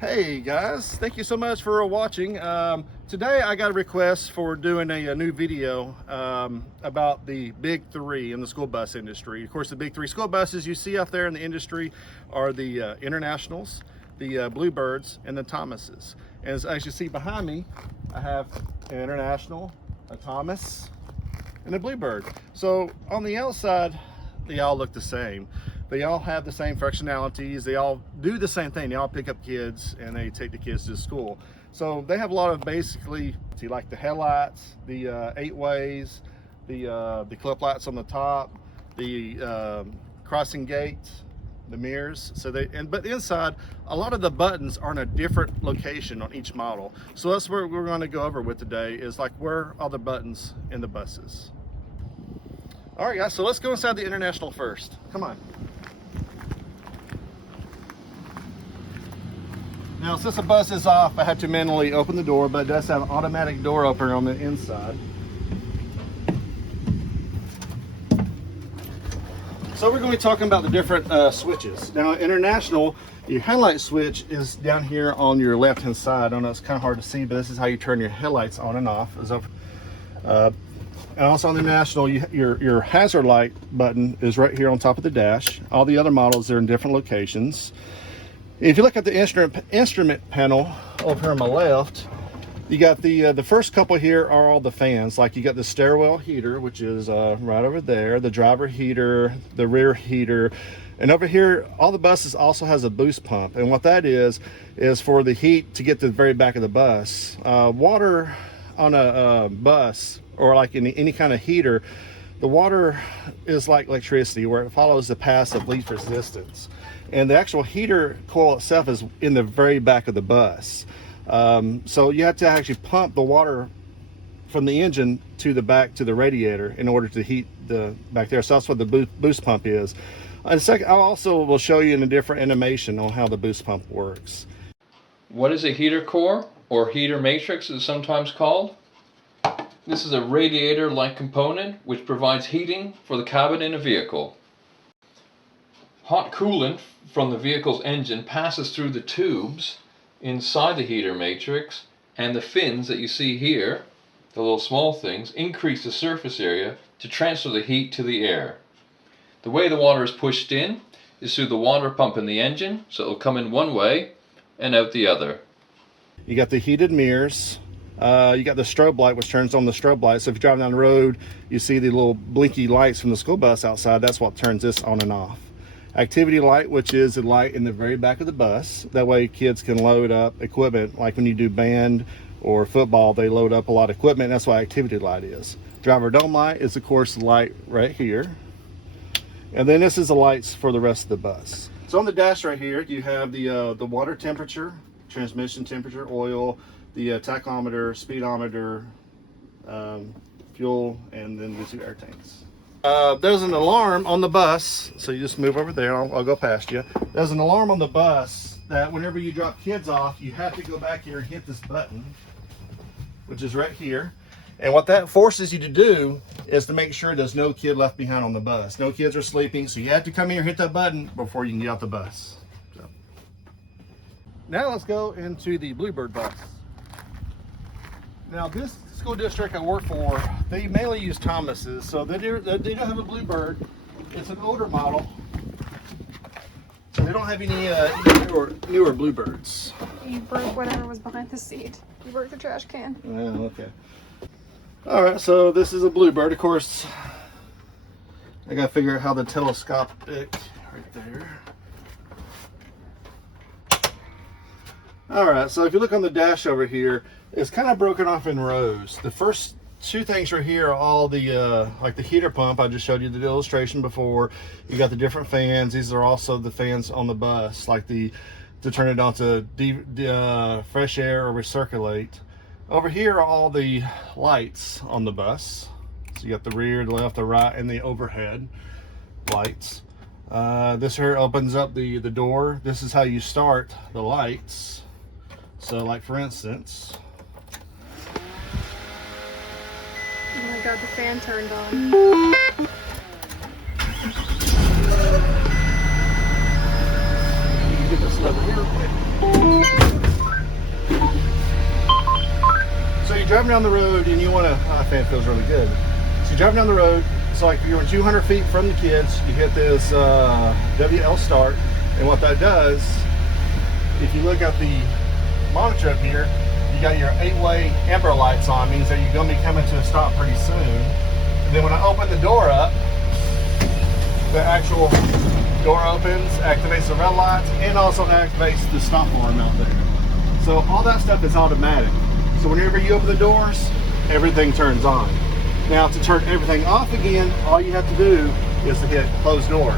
Hey guys, thank you so much for watching. Today I got a request for doing a new video about the big three in the school bus industry. Of course, the big three school buses you see out there in the industry are the Internationals, the Bluebirds, and the Thomases. And as you see behind me, I have an International, a Thomas, and a Bluebird. So on the outside, they all look the same. They all have the same functionalities. They all do the same thing. They all pick up kids and they take the kids to school. So they have a lot of basically, like the headlights, the 8 ways, the clip lights on the top, the crossing gates, the mirrors. So but inside, a lot of the buttons are in a different location on each model. So that's what we're going to go over with today, is like where are the buttons in the buses. All right, guys, so let's go inside the International first. Come on. Now, since the bus is off, I had to manually open the door, but it does have an automatic door opener on the inside. So we're going to be talking about the different switches. Now, International, your headlight switch is down here on your left-hand side. I know it's kind of hard to see, but this is how you turn your headlights on and off. And also on the International, your hazard light button is right here on top of the dash. All the other models are in different locations. If you look at the instrument panel over here on my left, you got the first couple here are all the fans. Like you got the stairwell heater, which is right over there, the driver heater, the rear heater, and over here, all the buses also has a boost pump. And what that is for the heat to get to the very back of the bus. Water on a bus, or like in any kind of heater, the water is like electricity, where it follows the path of least resistance. And the actual heater coil itself is in the very back of the bus. So you have to actually pump the water from the engine to the back to the radiator in order to heat the back there. So that's what the boost pump is. In a second, I also will show you in a different animation on how the boost pump works. What is a heater core, or heater matrix as it's sometimes called? This is a radiator-like component which provides heating for the cabin in a vehicle. Hot coolant from the vehicle's engine passes through the tubes inside the heater matrix, and the fins that you see here, the little small things, increase the surface area to transfer the heat to the air. The way the water is pushed in is through the water pump in the engine, so it will come in one way and out the other. You got the heated mirrors. You got the strobe light, which turns on the strobe light. So if you're driving down the road, you see the little blinky lights from the school bus outside. That's what turns this on and off. Activity light, which is the light in the very back of the bus. That way kids can load up equipment. Like when you do band or football, they load up a lot of equipment. That's what activity light is. Driver dome light is, of course, the light right here. And then this is the lights for the rest of the bus. So on the dash right here, you have the water temperature, transmission temperature, oil, the tachometer, speedometer, fuel, and then the 2 air tanks. There's an alarm on the bus, so you just move over there. I'll go past you. There's an alarm on the bus that whenever you drop kids off, you have to go back here and hit this button, which is right here. And what that forces you to do is to make sure there's no kid left behind on the bus. No kids are sleeping, so you have to come here and hit that button before you can get out the bus. So. Now let's go into the Bluebird bus. Now this school district I work for, they mainly use Thomases, so they do have a Bluebird. It's an older model, so they don't have any newer Bluebirds. You broke whatever was behind the seat. You broke the trash can. Oh, okay. All right, so this is a Bluebird. Of course, I gotta figure out how the telescopic right there. All right, so if you look on the dash over here, it's kind of broken off in rows. The first 2 things right here are all the like the heater pump. I just showed you the illustration before. You got the different fans. These are also the fans on the bus, like to turn it on to fresh air or recirculate. Over here are all the lights on the bus. So you got the rear, the left, the right, and the overhead lights. This here opens up the door. This is how you start the lights. So like for instance, Oh my god, the fan turned on. get this lever here. driving down the road and you want to, fan feels really good. So you're driving down the road, so like you're 200 feet from the kids, you hit this WL start, and what that does, if you look at the monitor up here, you got your 8-way amber lights on, means that you're going to be coming to a stop pretty soon. And then when I open the door up, the actual door opens, activates the red lights, and also activates the stop alarm out there. So all that stuff is automatic. So whenever you open the doors, everything turns on. Now to turn everything off again, all you have to do is to hit close door.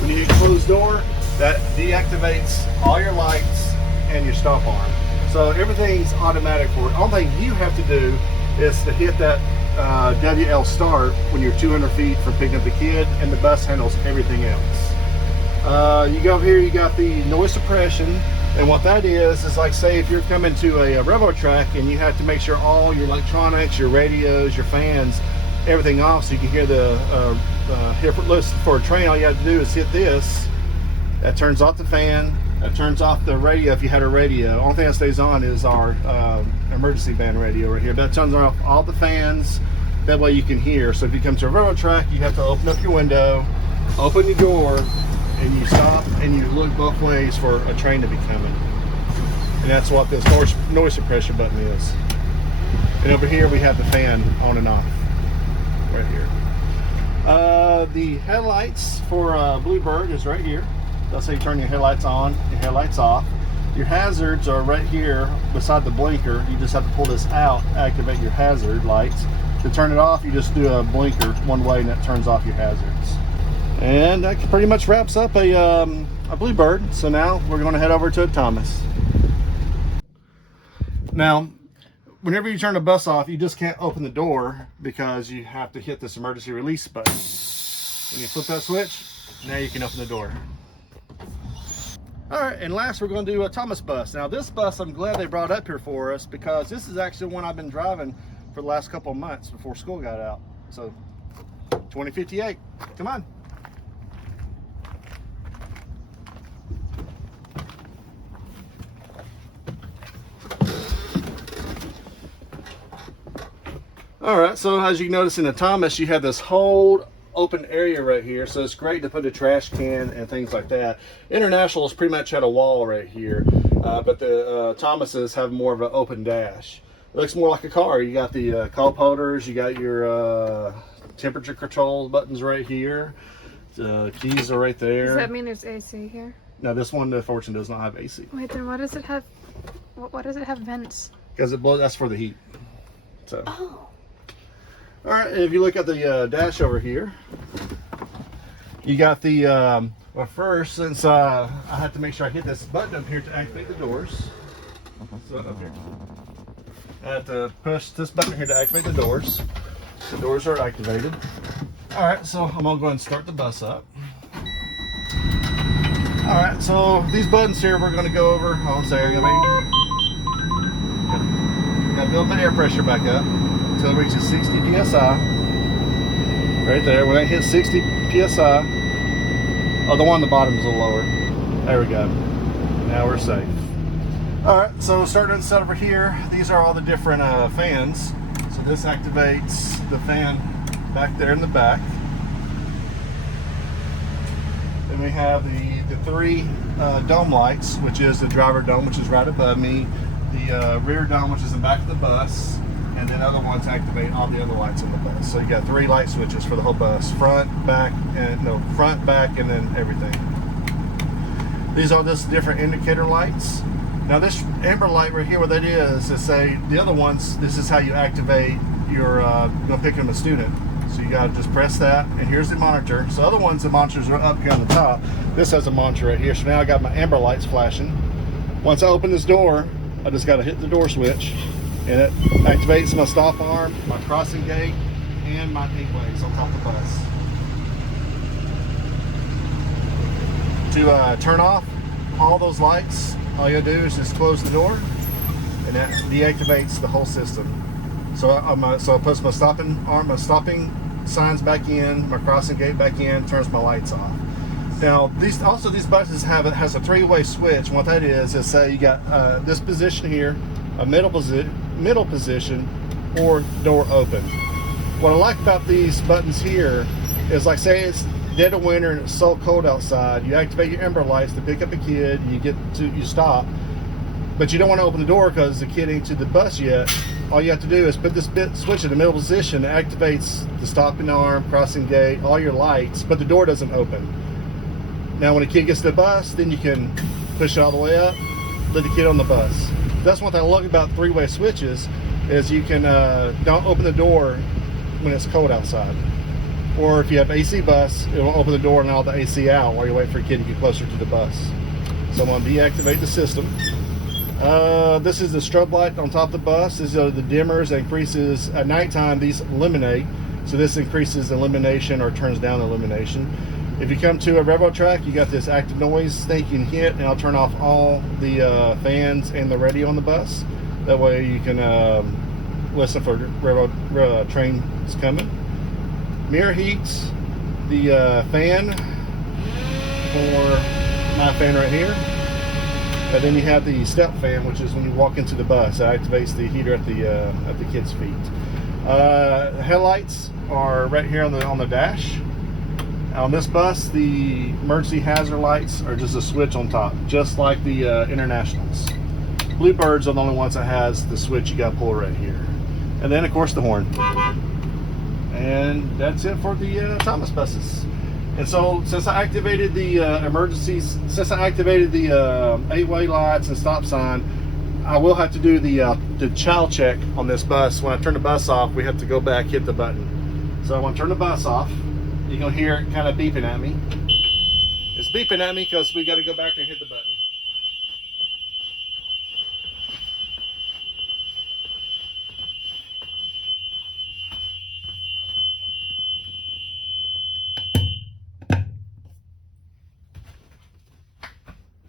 When you hit close door, that deactivates all your lights and your stop arm. So everything's automatic for it. All thing you have to do is to hit that WL start when you're 200 feet from picking up the kid, and the bus handles everything else. You go over here, you got the noise suppression, and what that is like, say if you're coming to a railroad track and you have to make sure all your electronics, your radios, your fans, everything off so you can hear the listen for a train. All you have to do is hit this. That turns off the fan. That turns off the radio if you had a radio. Only thing that stays on is our emergency band radio right here. That turns off all the fans. That way you can hear. So if you come to a railroad track, you have to open up your window, open your door, and you stop and you look both ways for a train to be coming. And that's what this noise suppression button is. And over here we have the fan on and off right here. The headlights for Bluebird is right here. That's how you turn your headlights on, your headlights off. Your hazards are right here beside the blinker. You just have to pull this out, activate your hazard lights. To turn it off, you just do a blinker one way and that turns off your hazards. And that pretty much wraps up a Bluebird. So now we're going to head over to a Thomas. Now, whenever you turn the bus off, you just can't open the door because you have to hit this emergency release button. When you flip that switch, now you can open the door. All right, and last we're going to do a Thomas bus. Now this bus I'm glad they brought up here for us because this is actually one I've been driving for the last couple of months before school got out. So 2058, come on. All right, so as you can notice in the Thomas, you have this whole open area right here, so it's great to put a trash can and things like that. Internationals pretty much had a wall right here, but the Thomases have more of an open dash. It looks more like a car. You got the cup holders, you got your temperature control buttons right here. The keys are right there. Does that mean there's AC here? No, this one unfortunately does not have AC. Wait, then why does it have? Why does it have vents? Because that's for the heat. So. Oh. All right, if you look at the dash over here, you got the, well first, since I have to make sure I hit this button up here to activate the doors. So up here. I have to push this button here to activate the doors. The doors are activated. All right, so I'm gonna go ahead and start the bus up. All right, so these buttons here we're gonna go over. Hold on a second, gotta build the air pressure back up until it reaches 60 psi. Right there. When I hit 60 psi, oh, the one on the bottom is a little lower. There we go. Now we're safe. All right, so starting to set over here, these are all the different fans. So this activates the fan back there in the back. Then we have the three dome lights, which is the driver dome, which is right above me, the rear dome, which is in the back of the bus, and then other ones activate all the other lights on the bus. So you got 3 light switches for the whole bus: front, back, and then everything. These are just different indicator lights. Now this amber light right here, what that is say the other ones, this is how you activate your go pick up a student. So you gotta just press that, and here's the monitor. So other ones, the monitors are up here on the top. This has a monitor right here. So now I got my amber lights flashing. Once I open this door, I just gotta hit the door switch, and it activates my stop arm, my crossing gate, and my 8-ways on top of the bus. To turn off all those lights, all you gotta do is just close the door, and that deactivates the whole system. So I put my stopping arm, my stopping signs back in, my crossing gate back in, turns my lights off. Now these buses has a 3-way switch. And what that is say you got this position here, a middle middle position or door open. What I like about these buttons here is, like, say it's dead of winter and it's so cold outside, you activate your ember lights to pick up a kid, you stop, but you don't want to open the door because the kid ain't to the bus yet. All you have to do is put this switch in the middle position. It activates the stopping arm, crossing gate, all your lights, but the door doesn't open. Now when a kid gets to the bus, then you can push it all the way up, let the kid on the bus. That's one thing I love about three-way switches, is you can don't open the door when it's cold outside. Or if you have AC bus, it will open the door and all the AC out while you wait for a kid to get closer to the bus. So I'm going to deactivate the system. This is the strobe light on top of the bus. These are the dimmers that increases at nighttime. These illuminate. So this increases illumination or turns down illumination. If you come to a railroad track, you got this active noise thing you can hit, and I'll turn off all the fans and the radio on the bus. That way you can listen for railroad trains coming. Mirror heats the fan for my fan right here. And then you have the step fan, which is when you walk into the bus. It activates the heater at the kids' feet. Headlights are right here on the dash. On this bus, the emergency hazard lights are just a switch on top, just like the Internationals. Bluebirds are the only ones that has the switch you got to pull right here. And then, of course, the horn. And that's it for the Thomas buses. And so, since I activated the emergencies, since I activated the 8-way lights and stop sign, I will have to do the child check on this bus. When I turn the bus off, we have to go back, hit the button. So I want to turn the bus off. You're going to hear it kind of beeping at me. It's beeping at me because we got to go back and hit the button.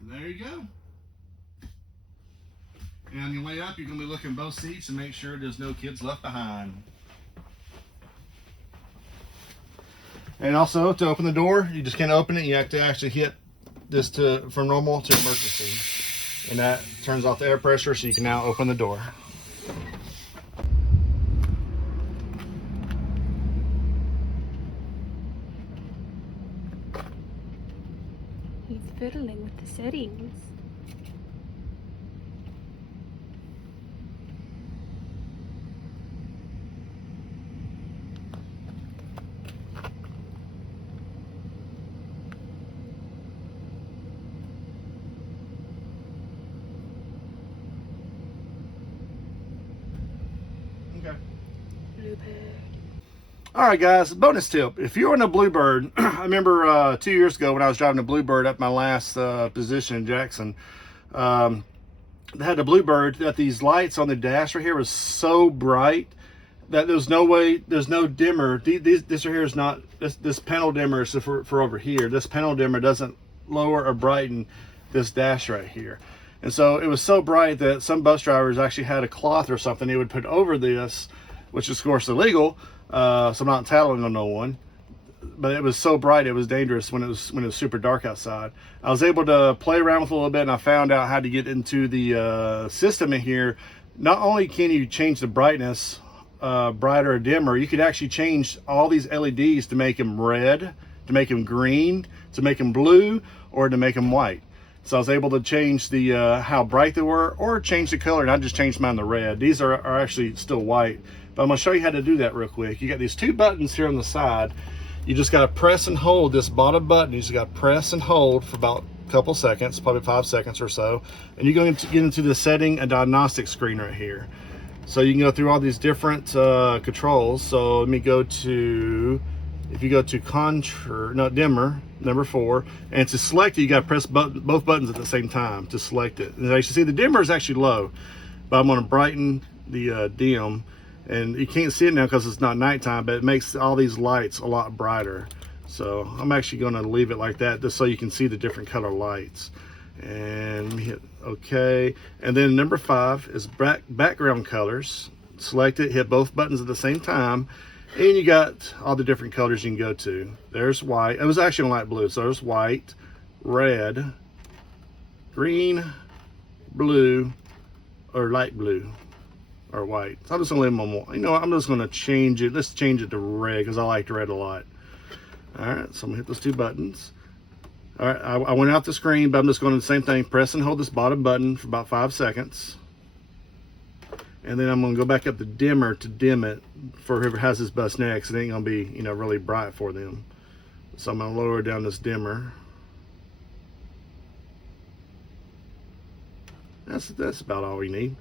And there you go. And on your way up, you're going to be looking both seats and make sure there's no kids left behind. And also, to open the door, you just can't open it. You have to actually hit this from normal to emergency. And that turns off the air pressure, so you can now open the door. He's fiddling with the settings. Okay. Bluebird. All right, guys, bonus tip. If you're in a Bluebird, I remember 2 years ago when I was driving a Bluebird at my last position in Jackson, they had a Bluebird that these lights on the dash right here was so bright that there's no way, there's no dimmer. This right here is not, this panel dimmer is for over here. This panel dimmer doesn't lower or brighten this dash right here. And so it was so bright that some bus drivers actually had a cloth or something they would put over this, which is of course illegal. So I'm not tattling on no one, but it was so bright it was dangerous when it was super dark outside. I was able to play around with it a little bit, and I found out how to get into the system in here. Not only can you change the brightness, brighter or dimmer, you could actually change all these LEDs to make them red, to make them green, to make them blue, or to make them white. So I was able to change the how bright they were, or change the color, and I just changed mine to red. These are actually still white, but I'm going to show you how to do that real quick. You got these two buttons here on the side. You just got to press and hold this bottom button. You just got to press and hold for about a couple seconds, probably 5 seconds or so, and you're going to get into the setting and diagnostic screen right here. So you can go through all these different controls. So let me go to, if you go to dimmer, number 4, and to select it, you got to press both buttons at the same time to select it. And as you see, the dimmer is actually low, but I'm going to brighten the dim, and you can't see it now because it's not nighttime, but it makes all these lights a lot brighter. So I'm actually going to leave it like that just so you can see the different color lights. And let me hit OK. And then number 5 is background colors. Select it, hit both buttons at the same time, and you got all the different colors you can go to. There's white. It was actually light blue. So there's white, red, green, blue, or light blue. or white. So I'm just gonna leave them on one. You know, I'm just gonna change it. Let's change it to red because I like red a lot. All right, so I'm gonna hit those two buttons. All right, I went out the screen, but I'm just going to do the same thing. Press and hold this bottom button for about 5 seconds. And then I'm going to go back up the dimmer to dim it for whoever has this bus next. It ain't going to be, you know, really bright for them. So I'm going to lower down this dimmer. That's about all we need.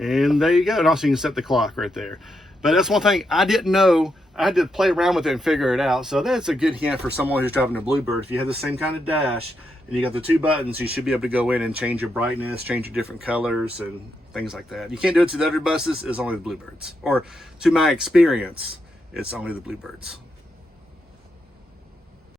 And there you go. And also you can set the clock right there. But that's one thing I didn't know. I had to play around with it and figure it out. So that's a good hint for someone who's driving a Bluebird. If you have the same kind of dash and you got the two buttons, you should be able to go in and change your brightness, change your different colors and things like that. You can't do it to the other buses. It's only the Bluebirds. Or to my experience, it's only the Bluebirds.